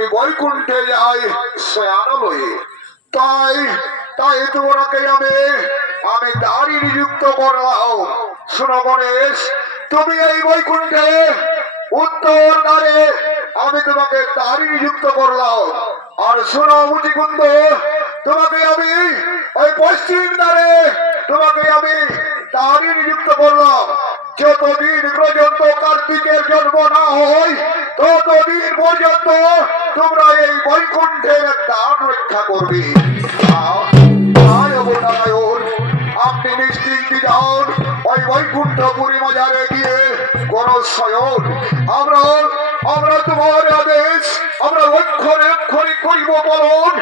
ওই বৈকুণ্ঠে যাই শয়ানলয়ে। তাই তাই তোমাকে আমি দাঁড়ি নিযুক্ত করলাম। শোনো গণেশ, তুমি এই বৈকুণ্ঠে উত্তর দ্বারে আমি তোমাকে দাঁড়ি নিযুক্ত করলাম। আর শোনো মুচিকুন্দ, তোমাকে আমি ওই পশ্চিম দ্বারে তোমাকে আমি দাঁড়ি নিযুক্ত করলাম। যতদিন পর্যন্ত কার্তিকের জন্ম না হয় ততদিন পর্যন্ত তোমরা এই বৈকুণ্ঠের দ্বার রক্ষা করবে। আপনি নিশ্চিন্তে যান, ওই বৈকুণ্ঠপুরী বাজারে গিয়ে কোন শয়ন আমরা আমরা তোমার আদেশ আমরা অক্ষরে অক্ষরে করিব বলুন।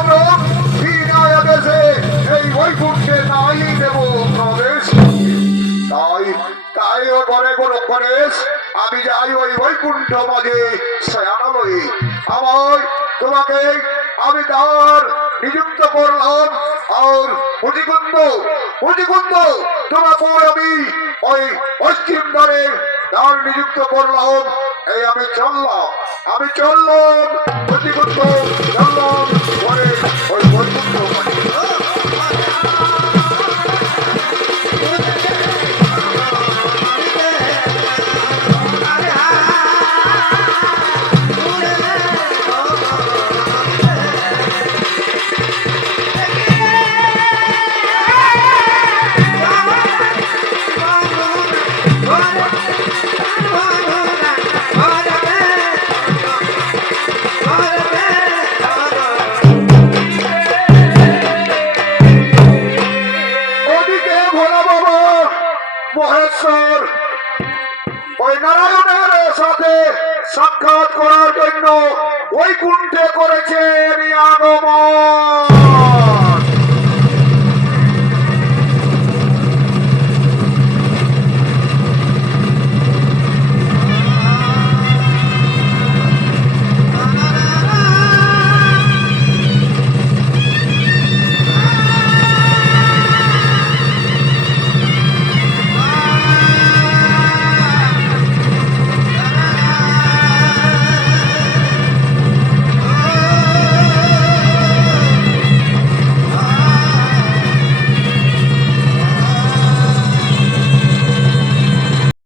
আমরা বিনা আদেশে এই বৈকুণ্ঠে নাই দেব প্রবেশ। তাই তাই ঘরে কোনো গণেশ, আমি যাই ওই বৈকুণ্ঠ মাঝে শয়ানলয়ে। আমার তোমাকে আমি দ্বার নিযুক্ত করলাম। আর মুচিকুন্দ তোমাকে আমি ওই পশ্চিম দ্বারে দ্বার নিযুক্ত করলাম। এই আমি চললাম মুচিকুন্দ চললাম ঘরে ওই বৈকুণ্ঠ মাঝে। মহেশ্বর ওই নারায়ণের সাথে সাক্ষাৎ করার জন্য বৈকুণ্ঠে করেছেন আগমন।